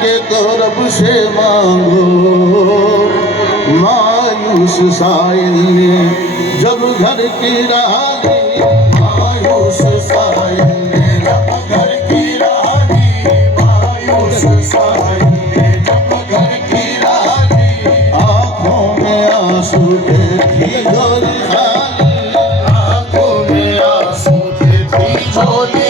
के तो रब से मांगो। मायूस साइल ने जब घर की राह दी, मायूस साइल ने जब घर की राह दी, मायूस साइल ने जब घर की राह दी। आंखों में आंसू के थी झोली खाली, आंखों में आंसू के थी झोली